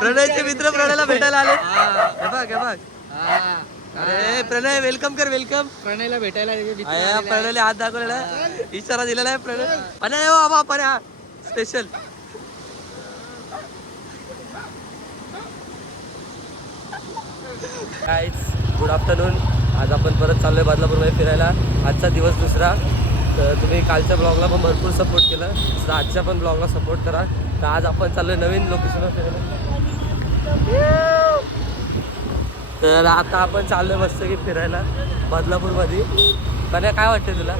प्रणयचे मित्र प्रणयला भेटायला आले. हे बघ हे बघ. अरे प्रणय वेलकम कर वेलकम. प्रणयला भेटायला प्रणयला हात दाखवलेला इशारा दिलेला आहे प्रणय. प्रणय बाबा पण स्पेशल. Good afternoon. आज आपण परत चाललोय बदलापूरमध्ये फिरायला. आजचा दिवस दुसरा. तर तुम्ही कालच्या ब्लॉगला पण भरपूर सपोर्ट केला, तर आजच्या पण ब्लॉगला सपोर्ट करा. तर आज आपण चाललोय नवीन लोकेशनवर फिरायला. तर आता आपण चाललोय मस्त की फिरायला बदलापूरमध्ये. पण काय वाटतं तुला?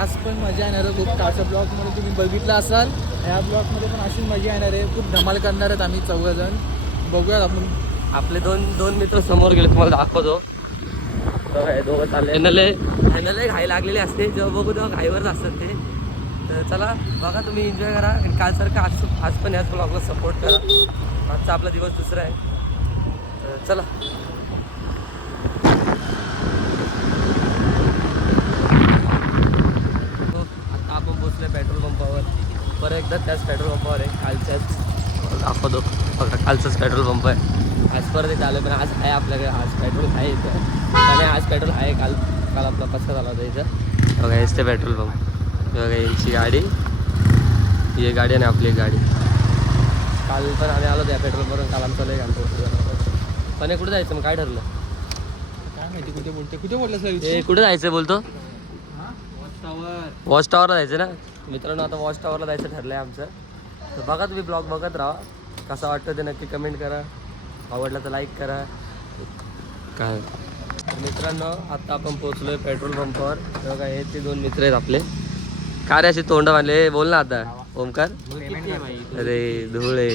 आज पण मजा येणार आहे खूप. कालच्या ब्लॉगमध्ये तुम्ही बघितलं असाल, या ब्लॉगमध्ये पण अशी मजा येणार आहे. खूप धमाल करणार आहेत आम्ही चौघजण. बघूयात आपण. आपले दोन मित्र समोर गेले, तुम्हाला दाखवतो. दोघं चालले. ह्याला घाई लागलेली असते, जेव्हा बघू तेव्हा घाईवरच असतात ते. तर चला बघा, तुम्ही एन्जॉय करा. आणि कालसारखं आज पण याच ब्लॉगला सपोर्ट करा. आजचा आपला दिवस दुसरा आहे. तर चला. आता आपण पोचलोय पेट्रोल पंपावर. परत एकदा त्याच पेट्रोल पंपावर आहे, कालच्याच दाखवतो. बघा कालचाच पेट्रोल पंप आहे. आज परत इथे आलं, पण आज आहे आपल्याकडे. आज पेट्रोल आहे इथं, आणि आज पेट्रोल आहे. काल आपला कसा झाला होता इथं. बघा हेच ते पेट्रोल पंप. बघा यांची गाडी, ही गाडी आणि आपली गाडी. काल पण आम्ही आलो त्या पेट्रोल पंपावर. काल आमचं लय घालतो. पण कुठे जायचं मग, काय ठरलं काय माहिती कुठे बोललं ते? कुठे जायचं बोलतो? वॉच टॉवरला जायचं ना मित्रांनो. आता वॉच टॉवरला जायचं ठरलं आहे आमचं. तर बघा तुम्ही ब्लॉग बघत राहा. कसं वाटतं ते नक्की कमेंट करा. आवडला तर लाईक करा. काय तर मित्रांनो, आता आपण पोहोचलो आहे पेट्रोल पंपावर. बघा हे ते दोन मित्र आहेत आपले. काय रे असे तोंड बांधले, बोल ना आता ओमकार. अरे धुळे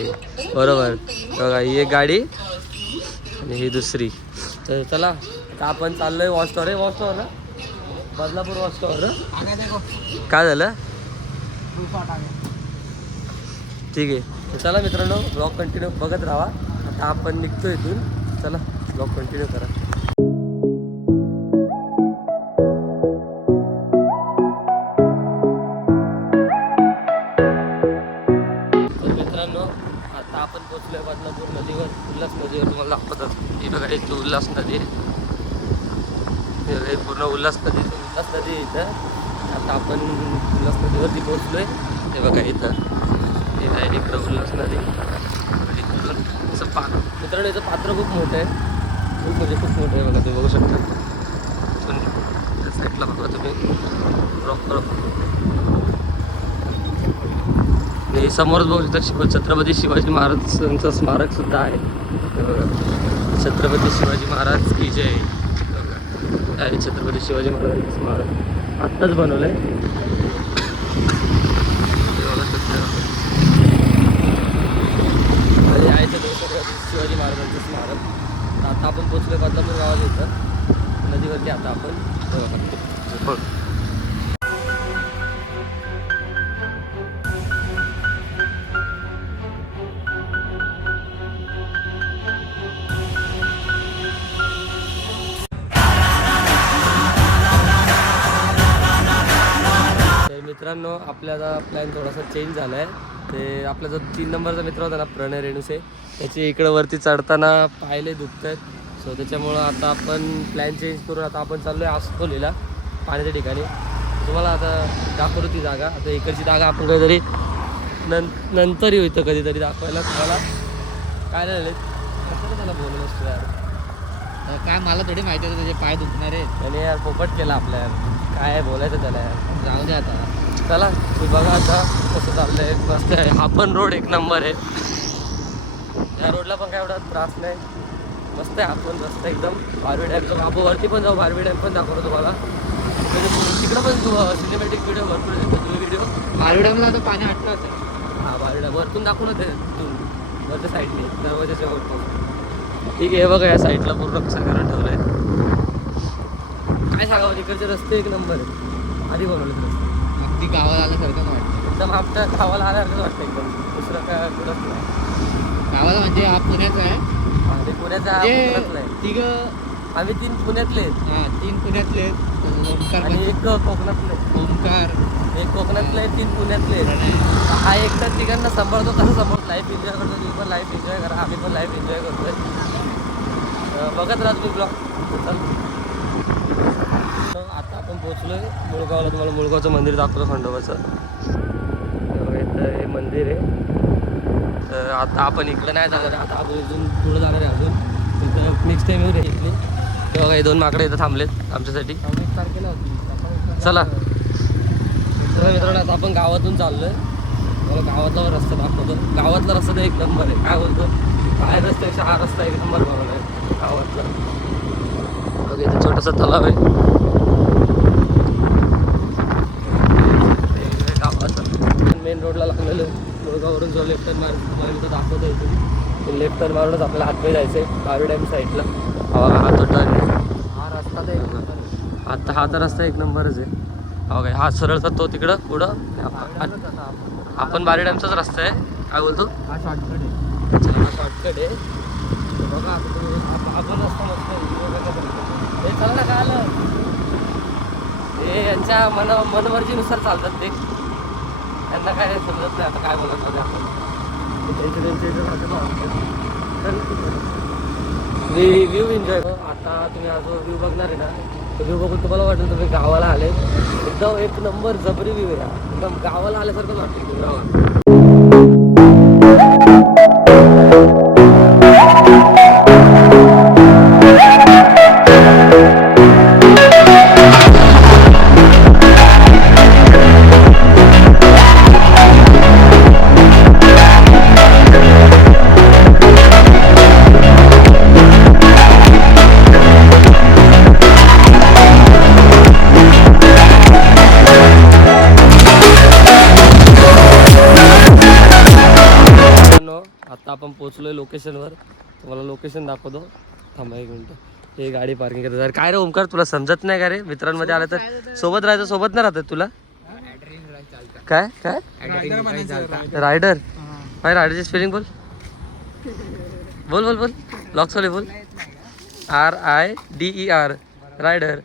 बरोबर. बघा ही एक गाडी आणि ही दुसरी. तर चला आता आपण चाललोय वॉच टॉवर. आहे वॉच टॉवर ना, बदलापूर वॉच टॉवर. काय झालं? ठीक आहे. तर चला मित्रांनो, ब्लॉग कंटिन्यू बघत राहा. आता आपण निघतो इथून. चला ब्लॉग कंटिन्यू करा. तर मित्रांनो, आता आपण पोचलोय बदलापूर नदीवर. उल्हास नदीवर तुम्हाला दाखवतात. ही बघा इथं उल्हास नदी आहे. हे पूर्ण उल्हास नदी आहे इथं. आता आपण उल्हास नदीवरती पोचलोय. हे बघा इथं हे आहे इकडं उल्हास नदी. मित्रांनो याचं पात्र खूप मोठं आहे. खूप म्हणजे खूप मोठं आहे. बघा तुम्ही बघू शकता. साईडला बघा तुम्ही प्रॉपर. हे समोरच बघू शकता छत्रपती शिवाजी महाराजांचं स्मारक सुद्धा आहे. छत्रपती शिवाजी महाराज की जय. आहे छत्रपती शिवाजी महाराजांचं स्मारक. आत्ताच बनवलं आहे. आहे छत्रपती शिवाजी महाराजांचं स्मारक. आता आपण पोचलोय बदलापूर गावात इथं नदीवरती. आता आपण मित्रांनो, आपल्याला प्लॅन थोडासा चेंज झाला आहे. ते आपला जो 3 नंबरचा मित्र होता ना, प्रणय रेणुसे, त्याची इकडं वरती चढताना पायले दुखत आहेत. सो त्याच्यामुळं आता आपण प्लॅन चेंज करून आता आपण चाललो आहे आसकोलीला, पाण्याच्या ठिकाणी. तुम्हाला आता दाखवतो ती जागा. आता इकडची जागा आपण काहीतरी नंतर येऊ इथं कधीतरी दाखवायला तुम्हाला. काय झालं कसं त्याला बोललं नसतं यार. काय मला थोडी माहिती आहे त्याचे पाय दुखणार आहे. त्याने यार पोपट केला आपल्या यार. काय बोलायचं त्याला यार. जाऊ दे आता. चला तुम्ही बघा आता कसं चाललंय. मस्त आहे. हा पण रोड एक नंबर आहे. या रोडला पण काय एवढा त्रास नाही. मस्त आहे. आपण मस्त एकदम बारवी डॅमच्या बाबूवरती पण जाऊ. बारवी डॅम पण दाखवतो तुम्हाला. तिकडं पण सिनेमॅटिक व्हिडिओ भरपूर तुम्ही व्हिडिओ. बारवी डॅमला आता पाणी हटलं असेल. हां बारवी डॅम वरतून दाखवून होते वरच्या साईडने दरवाजाच्या वरतून. ठीक आहे. हे बघा या साईडला पूर्ण कसं करून ठेवलं आहे. काय सांगावं, तिकडचे रस्ते एक नंबर आहे. आधी बनवले रस्ते. अगदी गावाला आल्यासारखं वाटतं. एकदम आपल्या गावाला आल्यासारखं वाटतं एकदम. दुसरं काय कुठंच नाही. गावाला म्हणजे हा पुण्याचा आहे. आणि पुण्याचा पुण्यातला आहे. तिघं आम्ही 3 पुण्यातले आहेत. हां 3 पुण्यातले आहेत. ओमकार आणि एक कोकणातले आहे. ओमकार एक कोकणातले आहे, 3 पुण्यातले आहेत. हा एकटा तिघांना सांभाळतो. कसं सांभाळतो लाईफ एन्जॉय करतो, तुम्ही पण लाईफ एन्जॉय करा, आम्ही पण लाईफ एन्जॉय करतोय. बघत राहा तुम्ही ब्लॉग. आता आपण पोहोचलोय मुळगावला. तुम्हाला मुळगावचं मंदिर दाखवतो, खंडोबाचं. इथं हे मंदिर आहे. तर आता आपण इकडं नाही जाणार आहे, आता आपण इथून पुढं जाणार आहे अजून. तिथं नेक्स्ट टाईम येऊ रे इथली. तेव्हा काही 2 माकडे इथं थांबलेत आमच्यासाठी. 19 तारखेला होती. चला तर मित्रांनो, आता आपण गावातून चाललोय. मला गावातला रस्ता दाखवतो. गावातला रस्ता तर एक नंबर आहे. काय बोलतो, बाहेर रस्त्यापेक्षा हा रस्ता एक नंबर बनवला आहे गावातला. बघ इथं छोटासा तलाव आहे गावाचा. मेन रोडला लागलेलं मुळगाववरून जो लेफ्ट टर्न मारेल तर दाखवतो इथून. लेफ्ट टर्न मारूनच आपल्याला हातवे जायचं आहे बावी डॅम साईडला. हा तो टर्न आहे. हा रस्ता तर एक नंबर आहे. आता हा तर रस्ता एक नंबरच आहे. हो काय, हा सरळ तर तो तिकडं पुढं. आपण बारी डॅमचाच रस्ता आहे. काय बोलतो, हा शॉर्टकट आहे. चला हा शॉर्टकट आहे. बघा आता तुम्ही, आपण रस्ता मस्त आहे. हे चला ना, काय आलं हे यांच्या मनमर्जीनुसार चालतात ते. त्यांना काय समजत नाही आता काय बोलत होते आपण. View enjoy. आता तुम्ही हा जो व्ह्यू बघणार आहे ना, तो व्ह्यू बघून तुम्हाला वाटेल तुम्ही गावाला आले. एकदम एक नंबर जबरी व्ह्यू आहे. एकदम गावाला आल्यासारखं वाटतं गावात. आता आपण पोहोचलोय लोकेशनवर. तुम्हाला लोकेशन दाखवतो. थांबा 1 मिनिट. हे गाडी पार्किंग करतात. अरे काय रे ओमकार, तुला समजत नाही का रे? मित्रांमध्ये आलं तर सोबत राहायचं, सोबत नाही राहतात तुला. काय काय रायडर? काय रायडरची स्पेलिंग बोल बोल बोल बोल. लॉक चालू बोल. RIDER rider.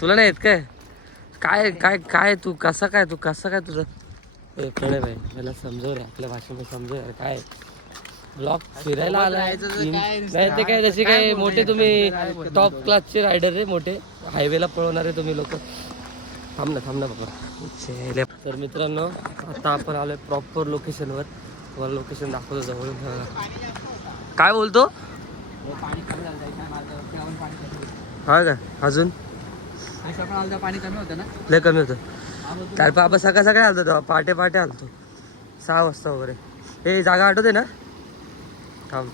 तुला नाही येत काय? काय काय काय तू कसा काय तुझं प्रणय भाई मला समजव रे, आपल्या भाषेमध्ये समजव रे. काय ब्लॉक फिरायला आला नाही ते काय, जसे काय मोठे तुम्ही टॉप क्लासचे रायडर रे, मोठे हायवेला पळवणारे तुम्ही लोक. थांब ना बाबा. तर मित्रांनो, आता आपण आलोय प्रॉपर लोकेशनवर. तुम्हाला लोकेशन दाखवतो जवळून. काय बोलतो, हा का अजून पाणी कमी होतं ना, लय कमी होतं. काय बाबा सकाळ सकाळी आलतो तेव्हा, पहाटे आलतो 6 वाजता वगैरे. हे जागा आठवते ना? थांब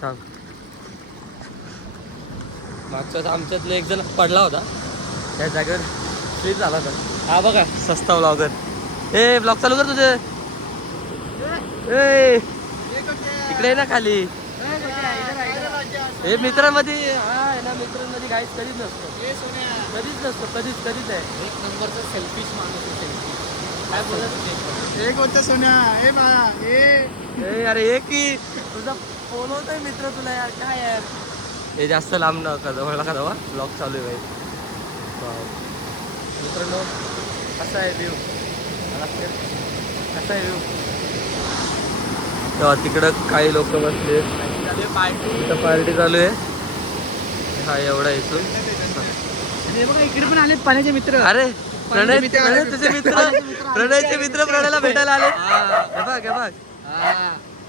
मागच्याच आमच्यातलं एक जण पडला होता त्या जागेवर, स्लीप झाला होता. हा बघा सस्ता ब्लॉगर. ए ब्लॉग चालू कर तुझे. ए इकडे आहे ना खाली. हे मित्रांमध्ये आहे ना, मित्रांमध्ये काहीच कधीच नसतो. कधीच आहे. एक नंबरचा सेल्फिश माणूस आहे. काय बोलत एक होतं सोन्या. ए बा ए अरे हे की तुझा फोन होतोय मित्र तुला यार, काय यार. हे जास्त लांब न का जवळ का जवळ ब्लॉग चालू आहे. मित्रांनो कसा आहे व्ह्यू, कसा आहे व्ह्यू. तेव्हा तिकडं काही लोक बसले, तिथं पार्टी चालू आहे. हा एवढा इथून. इकडे पण आले पाण्याचे मित्र. अरे प्रणय तुझे मित्र, प्रणयचे मित्र प्रणयला भेटायला आले. हे बघ.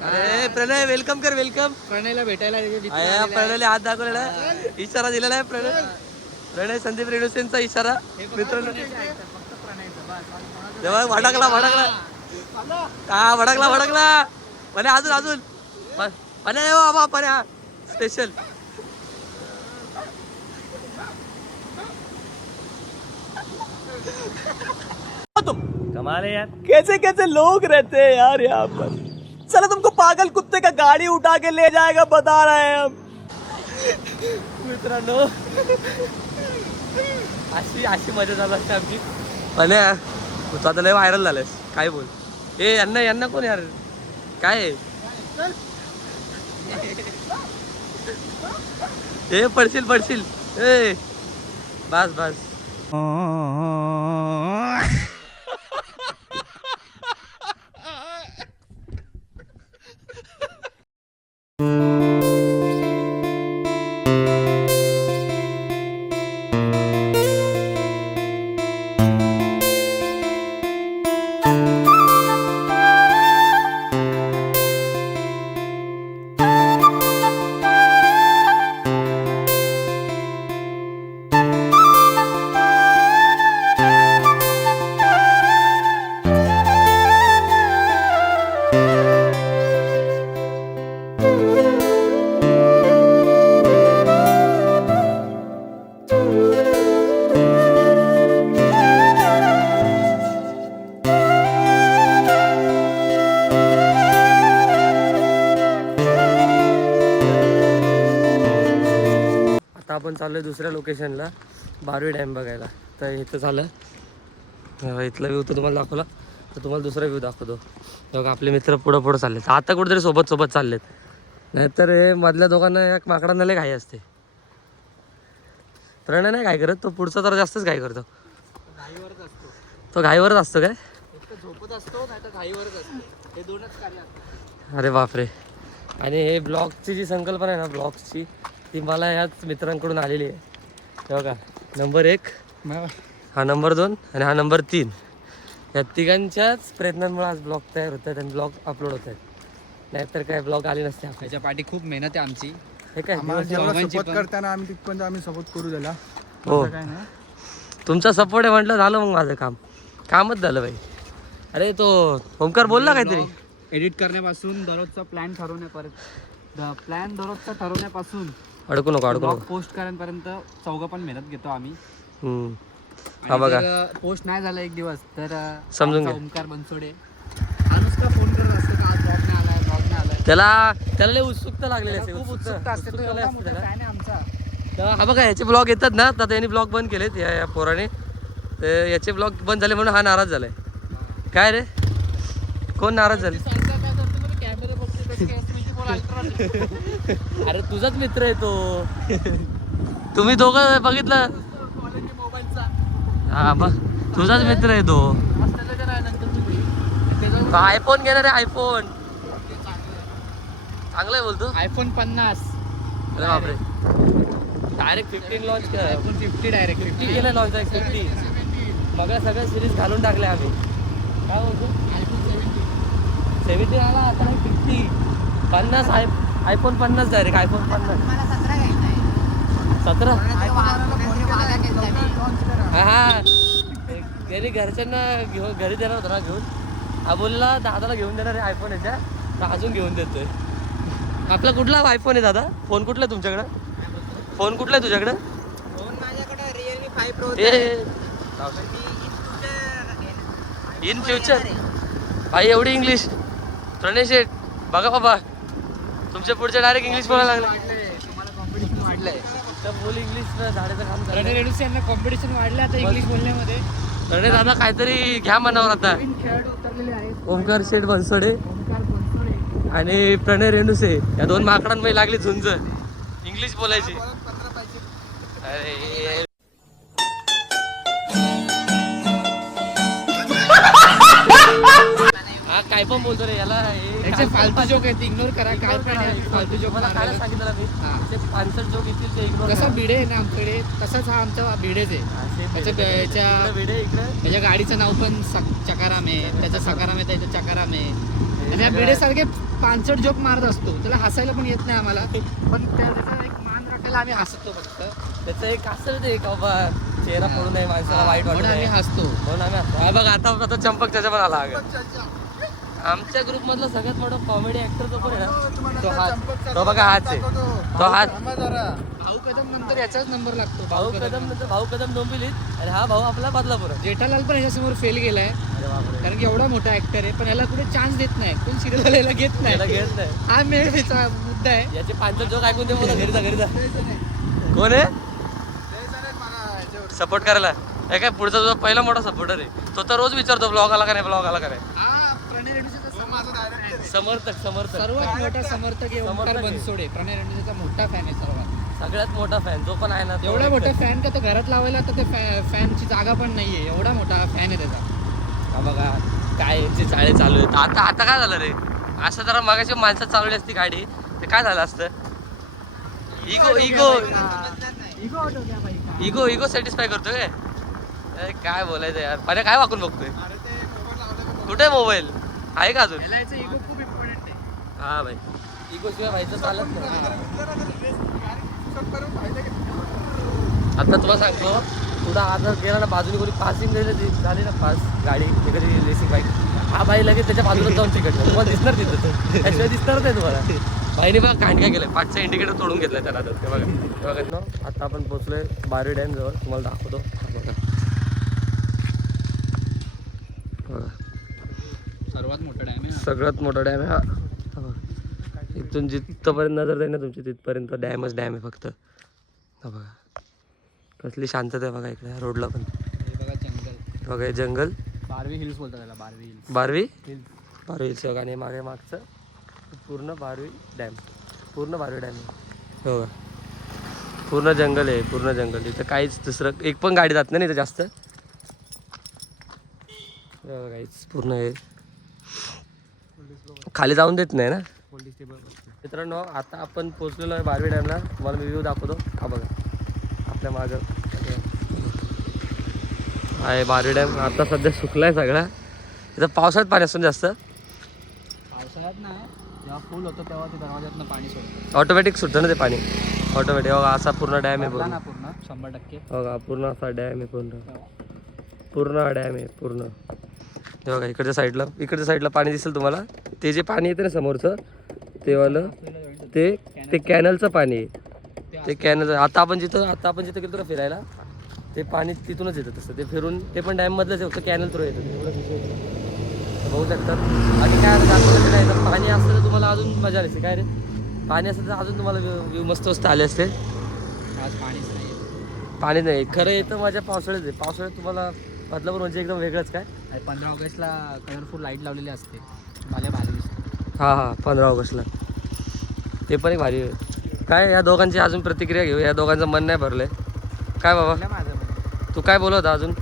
अरे प्रणय वेलकम कर, वेलकम. प्रणयला भेटायला प्रणयला हात दाखवलेला, इशारा दिलेला आहे. प्रणय संदीप रेणुसेनचा इशारा मित्रांनो. तेव्हा भडकला हा भडकला. पण अजून पण बाबा पण स्पेशल. कमाल है यार, कैसे लोग रहते हैं यार यहाँ पर. चलो तुमको पागल कुत्ते का गाड़ी उठा के ले जाएगा, बता रहे हैं हम. मित्रांनो अशी मजा झाली असते आमची. पण तू आता लय व्हायरल झालायस. काय बोल. ए यांना कोण यार, काय ए पडशील. ए बस. आपण चाललो आहे दुसऱ्या लोकेशनला बारवी डॅम बघायला. तर इथं झालं इथला व्ह्यू तर तुम्हाला दाखवला, तर तुम्हाला दुसरा व्ह्यू दाखवतो. बघा आपले मित्र पुढं पुढं चाललेत, आता कुठेतरी सोबत सोबत चाललेत, नाहीतर हे मधल्या दोघांना या माकडांना लय घाई असते. प्रणय नाही काय करत, तो पुढचा तर जास्तच घाई करतो. घाईवरच असतो तो घाईवरच असतो काय? एक तर झोपत असतो नाही तर घाईवरच असतो, हे दोनच कार्य असतात. अरे बापरे. आणि हे ब्लॉगची जी संकल्पना आहे ना ब्लॉग्सची, ती मला ह्याच मित्रांकडून आलेली आहे. हे बघा नंबर 1, हा नंबर 2 आणि हा नंबर 3. या तिघांच्याच प्रयत्नांमुळे आज ब्लॉग तयार होत आहेत आणि ब्लॉग अपलोड होत आहेत, नाहीतर काय ब्लॉग आले नसते आपल्या. त्याच्या पाठी खूप मेहनत आहे आमची. हे काय सपोर्ट करताना आम्ही तिथपर्यंत आम्ही सपोर्ट करू त्याला. हो काय नाही तुमचा सपोर्ट आहे म्हटलं, झालं मग माझं कामच झालं बाई. अरे तो ओमकार बोलला काहीतरी. एडिट करण्यापासून दररोजचा प्लॅन ठरवण्यापासून अडकू नको. पोस्ट करण्यापर्यंत चौघं पण मेहनत घेतो आम्ही. हा बघा पोस्ट नाही झाला एक दिवस तर समजून आमचा घे. ओमकार बनसोडे हा नुसता फोन करत असतो का आज ब्लॉग नाही आलाय. त्याला लय उत्सुकता लागलेली असते, खूप उत्सुकता असते, तो उत्सुकता लय एवढा असते मोठा त्याला. fan आहे आमचा. तर हा बघा याचे ब्लॉग येतात ना, तर त्यांनी ब्लॉग बंद केलेत या पोराने. तर याचे ब्लॉग बंद झाले म्हणून हा नाराज झालाय. काय रे कोण नाराज झाले? अरे तुझाच मित्र आहे तो. तुम्ही दोघं बघितलं. हा बघ तुझाच मित्र आहे तो. आयफोन घेणार आहे, आयफोन चांगलं आहे बोलतो. आयफोन 50. अरे बापरे डायरेक्ट 15 लॉन्च केलं. आयफोन 50 डायरेक्ट 50 केलं लॉन्च, 50. मग सगळ्या सिरीज घालून टाकल्या आम्ही. काय बोलतो 70 आला आता 50 50 आयफोन 50 डायरेक्ट आयफोन 50. 17 हा त्याने घरच्यांना घरी देणार होता ना घेऊन. हा बोलला दादाला घेऊन देणार आहे आयफोन याच्या, तर अजून घेऊन देतोय. आपला कुठला आयफोन आहे दादा? फोन कुठला आहे तुमच्याकडं? फोन कुठला आहे तुझ्याकडं? Realme 5 pro. इन फ्युचर भाई एवढी इंग्लिश. प्रणय शेठ बघा बाबा तुमच्या पुढच्या डायरेक्ट इंग्लिश बोलायला लागले. कॉम्पिटिशन वाढलंय तर फुल इंग्लिश झाडाचं काम रणय करणे. रेणुसे यांना कॉम्पिटिशन वाढलं आता इंग्लिश बोलण्यामध्ये. प्रणय दादा काहीतरी घ्या मनावर आता. नवीन खेळाडू उतरलेले आहेत. ओमकार शेठ बनसोडे ओमकार बनसोडे आणि प्रणय रेणुसे या दोन माकडांमध्ये लागली झुंज इंग्लिश बोलायची. अरे हा काय पण बोलतो रे याला. याचे फालतू जोक आहेत, इग्नोर करा. काय पण आहे, फालतू जोक मला काय सांगितलं मी हा. ते 5 जोक येतील ते इग्नोर कसा भिडे आहे ना आमच्याकडे, तसाच हा आमचा भिडेच आहे. त्याच्या गाडीचं नाव पण चकाराम आहे, त्याचं सकाराम आहे, त्याचं चकाराम आहे. आणि या भिडेसारखे 5 जोक मारत असतो. त्याला हसायला पण येत नाही आम्हाला, पण त्याचा एक मान राखायला आम्ही हसतो फक्त. त्याचं एक असं ते का बाबा चेहरा पडू नये माणसाला वाईट वाटू म्हणून नये आम्ही हसतो. म्हणून आम्ही हसतो. हा बघ आता चंपक त्याच्या पण आला अगं. आमच्या ग्रुप मधला सगळ्यात मोठा कॉमेडी ऍक्टर जो पण आहे ना तो हाच. तो बघा हाच आहे तो हाच. भाऊ कदम नंतर याचाच नंबर लागतो. भाऊ कदम नंतर भाऊ कदम डोंबिवलीत आणि हा भाऊ आपला बदलापूर. जेठालाल पण याच्यासमोर फेल गेलाय, अरे बापरे कारण की एवढा मोठा ऍक्टर आहे पण याला कुठे चान्स देत नाही. कोण सिरियल याला घेत त्याला नाही. घेत नाही. हा मेळचा मुद्दा आहे. याचे 5 जोक ऐकून दे मला. घरी जा कोण आहे सपोर्ट करायला? हे काय पुढचा जो पहिला मोठा सपोर्टर आहे तो तर रोज विचारतो ब्लॉग आला का नाही, ब्लॉग आला का नाही. हा प्रणय रेणुसेचा समर्थक सर्वात मोठा समर्थक आहे ओमकार समर्थक आहे. बनसोडे. प्रणय रेणुसेचा मोठा फॅन आहे सर्वात. सगळ्यात मोठा फॅन जो पण आहे ना तो एवढा एक मोठा फॅन का तो घरात लावायला तर ते फॅनची जागा पण नाहीये. एवढा मोठा फॅन आहे त्याचा. हा बघा काय यांची चाळे चालू आहेत. आता काय झालं रे, असं जरा मगाशी माणसात चालवली असती गाडी ते काय झालं असतं. इगो सॅटिस्फाय करतोय काय? अरे काय बोलायचं यार. अरे काय वाकून बघतोय. कुठे मोबाईल आहे का अजून? याला याचा इगो खूप इम्पॉर्टंट आहे. हा भाई इगो शिवाय व्हायचं चालत नाही. आता तुला सांगतो पुढं आता गेला ना बाजूने कोणी पासिंग झाली ना पास गाडी एखादी रेसिंग बाईक, हा बाई लगेच त्याच्या बाजूला जाऊन तिकट तुम्हाला दिसणार तिथं. त्याशिवाय दिसणार नाही तुम्हाला. बाईने बघा कांडक्या केलंय, 5चा इंडिकेटर तोडून घेतलाय त्याला. ते बघा ना आता आपण पोहोचलोय बारवी डॅम जवळ. तुम्हाला दाखवतो. बघा सर्वात मोठा डॅम आहे. सगळ्यात मोठा डॅम आहे हा. इथून जिथपर्यंत नजर जाईल ना तुमची तिथपर्यंत डॅमच डॅम आहे फक्त. हा बघा कसली शांतता आहे बघा इकडे रोडला पण. हे बघा जंगल. बघा हे जंगल. बारवी हिल्स बोलतात त्याला, Barvi hills. Barvi hills. Barvi hills बघा. आणि मागे मागचं पूर्ण बारवी डॅम. पूर्ण बारवी डॅम आहे हो. पूर्ण जंगल आहे, पूर्ण जंगल. इथं काहीच दुसरं एक पण गाडी जात नाही इथं जास्त. काहीच पूर्ण आहे. खाली जाऊन देत नाही ना. मित्रांनो आता आपण पोहोचलेलो आहे बारवी डॅमला. तुम्हाला मी व्ह्यू दाखवतो. हा बघा आपल्या मागं आहे बारवी डॅम. आता सध्या सुकला आहे सगळा. इथं पावसाळ्यात पाणी असतं जास्त. पावसाळ्यात नाही, जेव्हा फुल होतं तेव्हा ते दरवाज्यातनं पाणी सोडतं. ऑटोमॅटिक सुटतं ना ते पाणी. ऑटोमॅटिक बघा असा पूर्ण डॅम आहे भरला ना पूर्ण. पूर्ण 100%. बघा पूर्ण असा डॅम आहे पूर्ण. पूर्ण हा डॅम आहे पूर्ण. हे बघा इकडच्या साईडला पाणी दिसेल तुम्हाला. ते जे पाणी येतं ना समोरचं ते वालं ते कॅनलचं पाणी आहे. ते कॅनल आता आपण जिथं गेलो ना फिरायला ते पाणी तिथूनच येतं तसं. ते फिरून ते पण डॅममधलंच आहे, फक्त कॅनल थ्रू येतं. बघू शकतात. आणि काय आता जास्त नाही तर पाणी असतं तर तुम्हाला अजून मजा आली असते. काय रे पाणी असतं तर अजून तुम्हाला व्ह्यू मस्त मस्त आले असते. आज पाणीच नाही. पाणी नाही खरं येतं माझ्या पावसाळ्यात आहे. पावसाळ्यात तुम्हाला बदलापूर म्हणजे एकदम वेगळंच. काय 15 ऑगस्टला कलरफुल लाईट लावलेली असते, मला भारी दिसते. हां 15 ऑगस्टला ते पण एक भारी आहे. काय या दोघांची अजून प्रतिक्रिया घेऊ. या दोघांचं मन नाही भरलंय. काय बाबा माझं तू काय बोलत होता अजून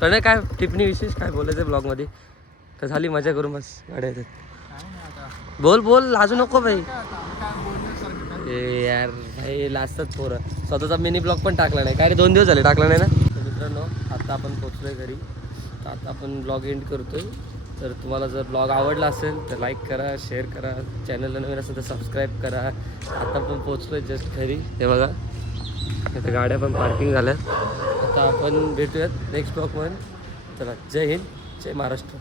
तर नाही काय टिप्पणी विशेष काय बोलायचं ब्लॉगमध्ये तर झाली मजा करून बस गाड्या येतात. बोल लाजू नको भाई. ए यार भाई लाजतात पोरं. स्वतःचा मिनी ब्लॉग पण टाकला नाही. काय रे 2 दिवस झाले टाकला नाही ना. तर मित्रांनो आता आपण पोचलोय घरी. तर आता आपण ब्लॉग एंड करतोय. तर तुम्हाला जर ब्लॉग आवडला असेल तर लाईक करा, शेअर करा. चॅनलला नवीन असेल तर सबस्क्राईब करा. आता पण पोचलोय जस्ट घरी. हे बघा इथे गाड्या पण पार्किंग झाल्यात. आता आपण भेटूयात नेक्स्ट ब्लॉगमध्ये. चला जय हिंद, जय महाराष्ट्र.